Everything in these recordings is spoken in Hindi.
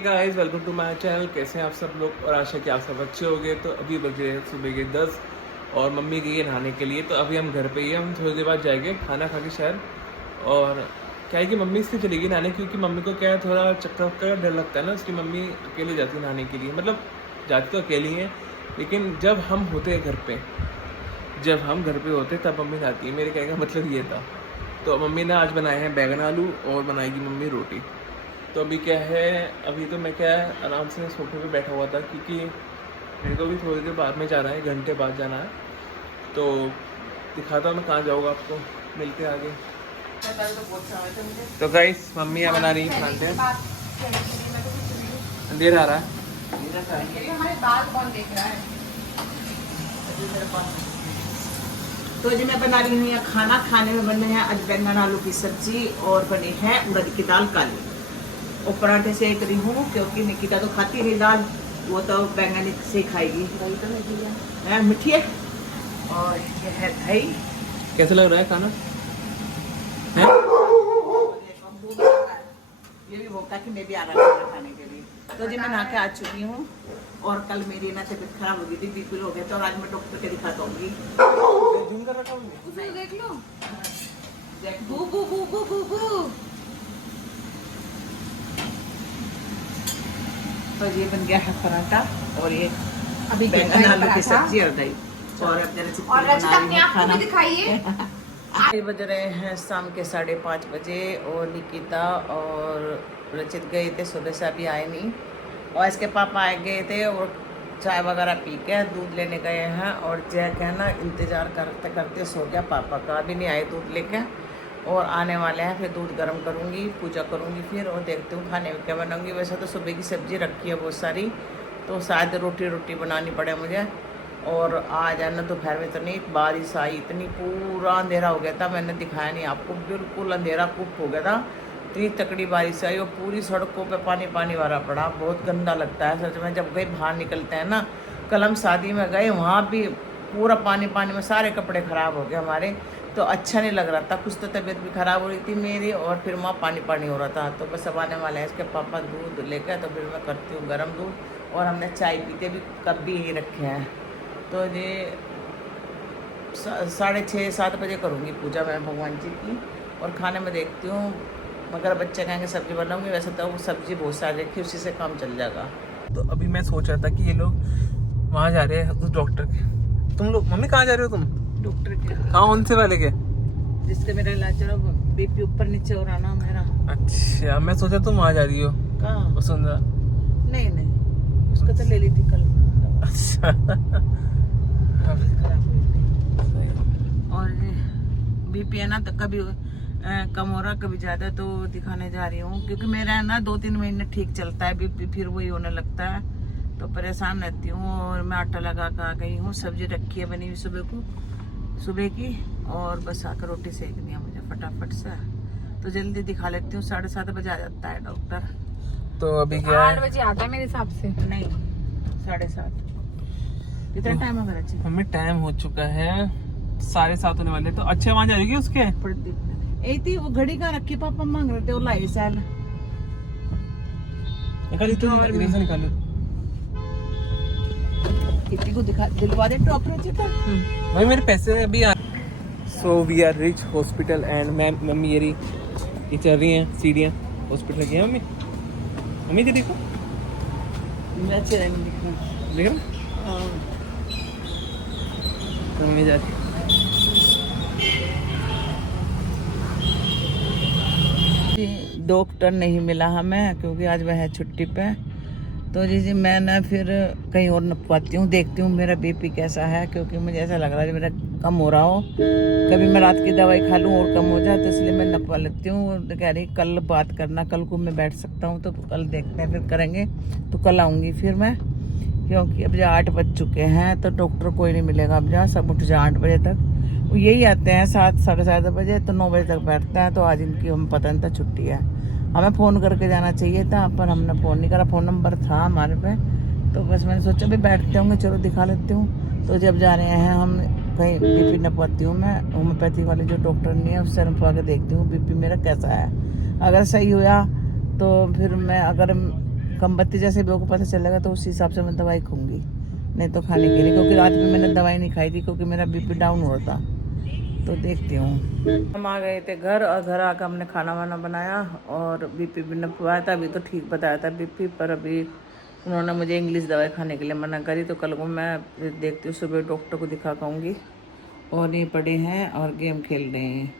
Guys welcome to my channel. कैसे हैं आप सब लोग और आशा कि आप सब अच्छे होंगे। तो अभी बज रहे हैं सुबह के 10 और मम्मी गई है नहाने के लिए। तो अभी हम घर पे ही हैं, हम थोड़ी देर बाद जाएंगे खाना खा के शायद। और क्या है कि मम्मी इसलिए चली गई नहाने क्योंकि मम्मी को क्या है थोड़ा चक्कर वक्कर का डर लगता है ना, उसकी मम्मी अकेले जाती है नहाने के लिए। मतलब जाती तो अकेली हैं, लेकिन जब हम होते हैं घर पर, जब हम घर पर होते तब मम्मी नहाती है। मेरे कहने का मतलब ये था। तो मम्मी ने आज बनाए हैं बैगन आलू और बनाएगी मम्मी रोटी। तो अभी क्या है, अभी तो मैं क्या है आराम से सोफे पे बैठा हुआ था क्योंकि मेरे को भी थोड़ी देर बाद में जाना है, घंटे बाद जाना है। तो दिखाता हूँ मैं कहाँ जाऊँगा, आपको मिलते आगे। तो गाइस मम्मी यहाँ बना रही है खाने। अंधेरा आ रहा है। तो जी मैं बना रही हूँ यहाँ खाना। खाने में बने हैं आज बैंगन आलू की सब्जी और बनी है उड़द की दाल काली। और पराठे सेक रही हूँ क्योंकि निकिता तो खाती नहीं दाल, वो तो बैंगन से खाएगी। दही तो नहीं है, मीठी है। और ये है दही। कैसा लग रहा है खाना? ये भी बोलता कि मैं भी आ रहा हूँ खाने के लिए। तो जी मैं नहा के आ चुकी हूँ और कल मेरी ना तबीयत खराब हो गई थी, बीपी हो गया था और आज मैं डॉक्टर के दिखाता हूँ। देख लो बू बू बू बू बू बू। तो ये बन गया है पराठा और ये अभी बैंगन आलू की सब्जी और दही। और अब जरा सी और रचित अपने आप को भी दिखाइए। ये बज रहे हैं शाम के 5:30 बजे और निकिता और रचित गए थे सुबह से, अभी आए नहीं। और इसके पापा आए गए थे और चाय वगैरह पी के दूध लेने गए हैं। और जय है ना इंतज़ार करते करते सो गया पापा का, अभी नहीं आए दूध लेके और आने वाले हैं। फिर दूध गर्म करूँगी, पूजा करूँगी फिर, और देखती हूँ खाने में क्या बनाऊँगी। वैसे तो सुबह की सब्ज़ी रखी है बहुत सारी, तो शायद रोटी बनानी पड़े मुझे। और आज है ना दोपहर में तो नहीं, बारिश आई इतनी, पूरा अंधेरा हो गया था। मैंने दिखाया नहीं आपको, बिल्कुल अंधेरा कुप हो गया था। इतनी तकड़ी बारिश आई और पूरी सड़कों पे पानी पानी भरा पड़ा। बहुत गंदा लगता है सच में जब कहीं बाहर निकलते हैं ना। कल हम शादी में गए, वहाँ भी पूरा पानी पानी में सारे कपड़े ख़राब हो गए हमारे, तो अच्छा नहीं लग रहा था। कुछ तो तबीयत भी ख़राब हो रही थी मेरी और फिर वहाँ पानी पानी हो रहा था। तो बस अब आने वाले हैं इसके पापा दूध लेकर, तो फिर मैं करती हूँ गर्म दूध। और हमने चाय पीते भी कप भी यही रखे हैं। तो ये 6:30-7 बजे करूँगी पूजा मैं भगवान जी की। और खाने में देखती हूँ, मगर बच्चे कहेंगे सब्ज़ी बनाऊँगी, वैसे तो वो सब्ज़ी बहुत सारी रखी, उसी से काम चल जाएगा। तो अभी मैं सोच रहा था कि ये लोग वहाँ जा रहे हैं उस डॉक्टर के। तुम लोग मम्मी कहाँ जा रहे हो तुम? डॉक्टर के। हाँ, उनसे वाले के जिससे मेरा इलाज चलो, बीपी ऊपर नीचे हो रहा ना मेरा। अच्छा, मैं सोचा तुम वहाँ जा रही हो। कहाँ? वसुंधरा। नहीं उसको तो ले ली थी कल। अच्छा। खराब हुई थी। और बीपी है ना तो कभी कम हो रहा कभी ज़्यादा, तो दिखाने जा रही हूँ। क्योंकि मेरा है ना 2-3 महीने ठीक चलता है बीपी, फिर वही होने लगता है, तो परेशान रहती हूँ। और मैं आटा लगा कर आ गई हूँ, सब्जी रखी है बनी हुई सुबह की, और बस आकर रोटी सेकनी है मुझे फटाफट से। तो जल्दी दिखा लेती हूँ, 7:30 बजे आ जाता है डॉक्टर। तो अभी क्या 8 बजे आता है मेरे हिसाब से। नहीं 7:30। कितना टाइम हो गया? मम्मी टाइम हो चुका है, 7:30 होने वाले। तो अच्छे वहाँ जाएगी उसके। थी वो घड़ी का रखी, पापा मांग रहे थे वो लाई साल निकाली तो निकालो। किसी को दिलवा दे टॉपर। भाई मेरे पैसे अभी आ। So we are reach hospital and ma'am mummy ये चल रही हैं सीढ़ियाँ हॉस्पिटल की। मम्मी मम्मी जी देखो, मैं अच्छे नहीं दिख रहा। देख रहे मम्मी जा रही। डॉक्टर नहीं मिला हमें क्योंकि आज वह है छुट्टी पे। तो जी मैं ना फिर कहीं और नपवाती हूँ, देखती हूँ मेरा बीपी कैसा है। क्योंकि मुझे ऐसा लग रहा है मेरा कम हो रहा हो, कभी मैं रात की दवाई खा लूँ और कम हो जाए, तो इसलिए मैं नपवा लेती हूँ। तो कह रही कल बात करना, कल को मैं बैठ सकता हूँ, तो कल देखते हैं फिर करेंगे। तो कल आऊँगी फिर मैं, क्योंकि अब जो 8 बज चुके हैं तो डॉक्टर कोई नहीं मिलेगा। अब जहाँ सब उठ जाए 8 बजे तक, वो यही आते हैं 7-7:30 बजे, तो 9 बजे तक बैठते हैं। तो आज इनकी हम पता नहीं था छुट्टी है, हमें फ़ोन करके जाना चाहिए था पर हमने फ़ोन नहीं करा। फ़ोन नंबर था हमारे पे, तो बस मैंने सोचा भी बैठते होंगे, चलो दिखा लेती हूँ। तो जब जा रहे हैं हम कहीं, बीपी नपवाती हूँ मैं, होम्योपैथी वाले जो डॉक्टर नहीं है उससे नपवा के देखती हूँ बीपी मेरा कैसा है। अगर सही हुआ तो फिर मैं, अगर कम बत्ती जैसे लोगों को पता चलेगा तो उस हिसाब से मैं दवाई खाऊंगी, नहीं तो खाने की नहीं, क्योंकि रात में मैंने दवाई नहीं खाई थी क्योंकि मेरा बीपी डाउन हो रहा था। तो देखती हूँ। हम आ गए थे घर और घर आकर हमने खाना वाना बनाया और बीपी भी नपवाया था। अभी तो ठीक बताया था बीपी, पर अभी उन्होंने मुझे इंग्लिश दवाई खाने के लिए मना करी। तो कल को मैं देखती हूँ, सुबह डॉक्टर को दिखा पाऊँगी। और ये पड़े हैं और गेम खेल रहे हैं।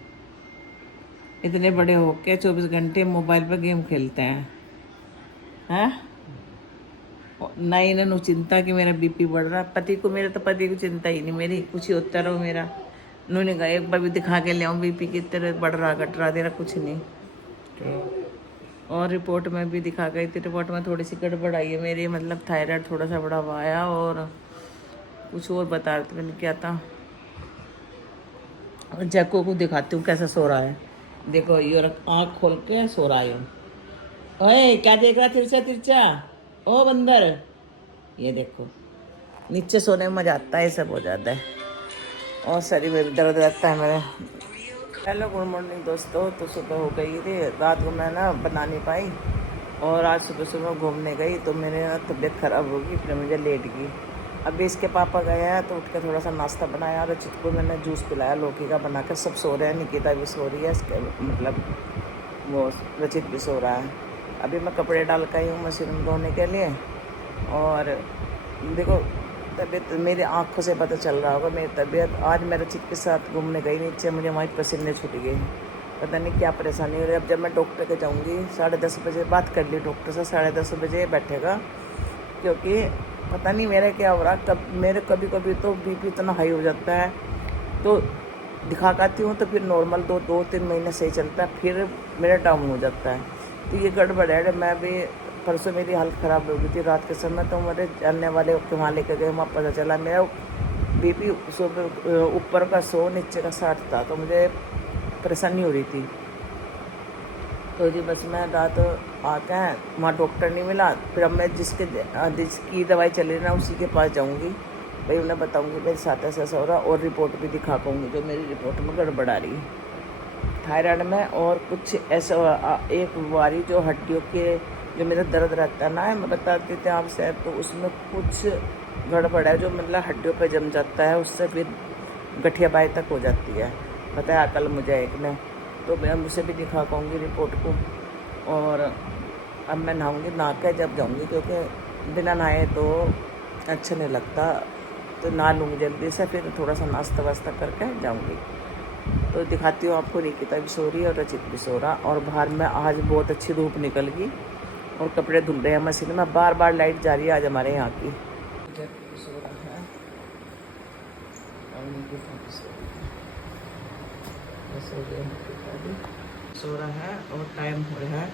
इतने बड़े हो के 24 घंटे मोबाइल पर गेम खेलते हैं, हैं? नहीं इन्होंने चिंता कि मेरा बीपी बढ़ रहा। पति को, मेरे तो पति को चिंता ही नहीं, मेरी कुछ ही होता रहो मेरा। उन्होंने कहा एक बार भी दिखा के ले आऊँ बीपी किस तरह बढ़ रहा घट रहा, तेरा कुछ नहीं। और रिपोर्ट में भी दिखा गई थी, रिपोर्ट में थोड़ी सी गड़बड़ आई है मेरी, मतलब थायराइड थोड़ा सा बड़ा हुआ आया और कुछ और बता रहे थे, मैंने क्या था। जैको को दिखाती हूँ कैसा सो रहा है। देखो ये आँख खोल के सो रहा है। ओए क्या देख रहा तिरछा तिरछा, ओ बंदर। ये देखो नीचे सोने में मजा आता है, ये सब हो जाता है और शरीर में भी दर्द रहता है मेरे। हेलो गुड मॉर्निंग दोस्तों। तो सुबह हो गई थी, रात को मैं ना बना नहीं पाई और आज सुबह सुबह घूमने गई तो मेरे ना तबीयत ख़राब होगी, फिर मुझे लेट गई। अभी इसके पापा गए हैं तो उठ के थोड़ा सा नाश्ता बनाया और रचित को मैंने जूस पिलाया लौकी का बना के। सब सो रहे हैं, निकिता भी सो रही है, इसके मतलब वो रचित भी सो रहा है। अभी मैं कपड़े डाल के आई हूँ मशीन में धोने के लिए। और देखो तबीयत मेरी आँखों से पता चल रहा होगा मेरी तबीयत। आज मैं रचित के साथ घूमने गई नीचे, मुझे वहीं पसीने छूट गए, पता नहीं क्या परेशानी हो रही है। अब जब मैं डॉक्टर के जाऊँगी 10:30 बजे, बात कर ली डॉक्टर से, 10:30 बजे बैठेगा, क्योंकि पता नहीं मेरा क्या हो रहा। मेरे कभी कभी तो बीपी इतना हाई हो जाता है तो दिखा के आती हूँ तो फिर नॉर्मल 2-3 महीने सही चलता है, फिर मेरा डाउन हो जाता है। तो ये गड़बड़ है। मैं भी परसों मेरी हालत ख़राब हो गई थी रात के समय, तो मेरे जानने वाले के वहाँ लेकर गए, वहाँ पता चला मेरा बीपी ऊपर का 100 नीचे का 60 था, तो मुझे परेशानी हो रही थी। तो जी बस मैं रात आके वहाँ डॉक्टर नहीं मिला, फिर अब मैं जिसकी दवाई चली रही ना उसी के पास जाऊँगी, भाई उन्हें बताऊँगी मेरे साथ ऐसा हो रहा और रिपोर्ट भी दिखा पाऊँगी जो मेरी रिपोर्ट में गड़बड़ आ रही है थायराइड में। और कुछ ऐसा एक बीमारी जो हड्डियों के जो मेरा दर्द रहता है ना, मैं बता देती हूँ आपसे, तो उसमें कुछ गड़बड़ है जो मतलब हड्डियों पे जम जाता है, उससे फिर गठिया बाई तक हो जाती है, बताया कल मुझे एक ने। तो मैं मुझसे भी दिखा पाऊँगी रिपोर्ट को। और अब मैं नहाऊँगी, नहा के जब जाऊँगी, क्योंकि बिना नहाए तो अच्छा नहीं लगता, तो नहा लूँगी जल्दी से, फिर थोड़ा सा नाश्ता वास्ता करके जाऊँगी। तो दिखाती हूँ आपको, निकिता भी सो रही है और रचित भी सो रहा। और बाहर में आज बहुत अच्छी धूप निकल गई और कपड़े धुल रहे हैं मशीन में, बार बार लाइट जा रही है आज हमारे यहाँ की। सो रहा है और निकिता भी सो रही है, सो रहा है और टाइम हो रहा है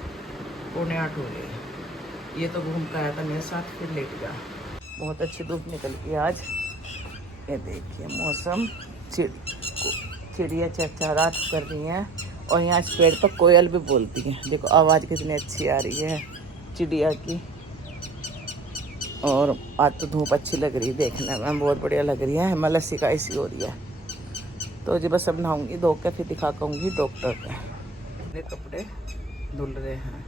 7:45 हो रही है। ये तो घूम कर आया था मेरे साथ, फिर लेट गया। बहुत अच्छी धूप निकल गई आज। ये देखिए मौसम, चिड़िया चहचहाट कर रही हैं और यहाँ इस पेड़ पर कोयल भी बोलती है। देखो आवाज़ कितनी अच्छी आ रही है चिड़िया की। और आज तो धूप अच्छी लग रही है, देखने में बहुत बढ़िया लग रही है, मतलब सिकाई सी हो रही है। तो जी बस अब नहाऊंगी, धो के फिर दिखा कहूँगी डॉक्टर को। मेरे कपड़े धुल रहे हैं,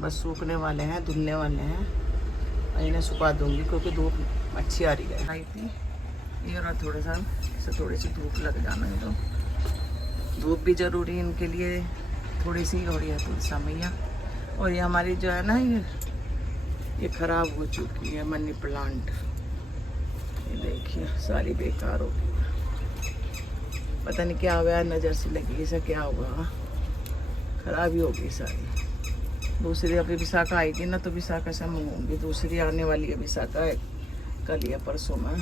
बस सूखने वाले हैं, धुलने वाले हैं, इन्हें सुखा दूँगी क्योंकि धूप अच्छी आ रही है। आई थी ये रहा थोड़ा सा, इसे थोड़ी सी धूप लग जाना है, तो धूप भी ज़रूरी है इनके लिए, थोड़ी सी हो रही है तुलसा मैया। और ये हमारी जो है ना ये ख़राब हो चुकी है मनी प्लांट, ये देखिए सारी बेकार हो गई, पता नहीं क्या हुआ, नज़र से लगी इसे क्या हुआ, ख़राब ही हो गई सारी। दूसरी अभी विशाखा आई थी ना, तो विशाखा से मंगूंगी, दूसरी आने वाली है विशाखा कल या परसों में।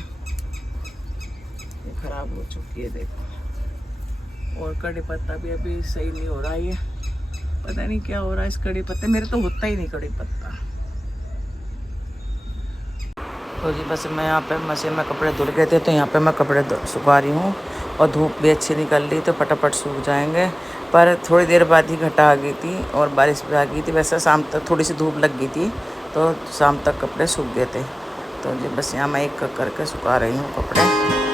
ये ख़राब हो चुकी है देखो। और कड़ी पत्ता भी अभी सही नहीं हो रहा है, ये पता नहीं क्या हो रहा है इस कड़ी पत्ते, मेरे तो होता ही नहीं कड़ी पत्ता। तो जी बस मैं यहाँ पे मशीन में कपड़े धुल गए थे, तो यहाँ पे मैं कपड़े सुखा रही हूँ और धूप भी अच्छी निकल रही, तो फटाफट सूख जाएंगे। पर थोड़ी देर बाद ही घटा आ गई थी और बारिश भी आ गई थी। वैसे शाम तक थोड़ी सी धूप लग गई थी, तो शाम तक कपड़े सूख गए थे। तो जी बस यहाँ मैं एक करके सुखा रही हूँ कपड़े।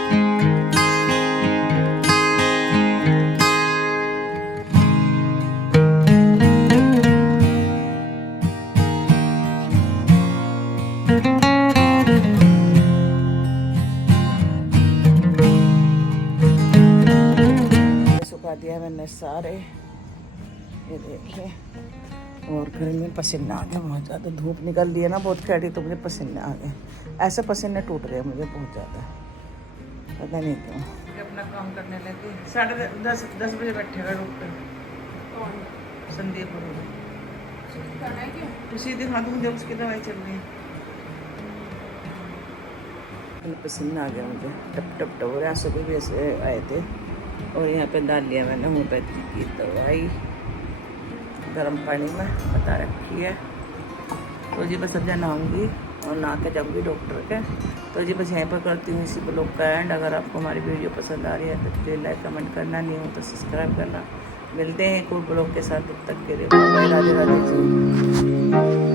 सारे, ये देखिए। और घर में पसीना आ गया बहुत ज़्यादा, धूप निकल रही है ना बहुत खड़ी, तो मुझे पसीने आ गए, ऐसे पसीने टूट रहे हैं मुझे बहुत ज़्यादा, पता नहीं क्यों। अपना काम करने लगे, 10:30 बजे बैठेगा डॉक्टर संदीप, तो सीधे हाथ मुझे उसकी दवाई चल रही है। पसीना आ गया मुझे, टप टप टप हो रहा है, सुबह भी ऐसे आए थे। और यहाँ पे डाल लिया मैंने होम्योपैथी की दवाई गर्म पानी में बता रखी है। तो जी बस अब नहाऊंगी और नहा के जाऊँगी डॉक्टर के। तो जी बस यहीं पर करती हूँ इसी ब्लॉग का एंड। अगर आपको हमारी वीडियो पसंद आ रही है तो प्लीज़ लाइक कमेंट करना, नहीं हो तो सब्सक्राइब करना। मिलते हैं एक और ब्लॉग के साथ, तब तक के लिए बाय बाय, राधे राधे जी।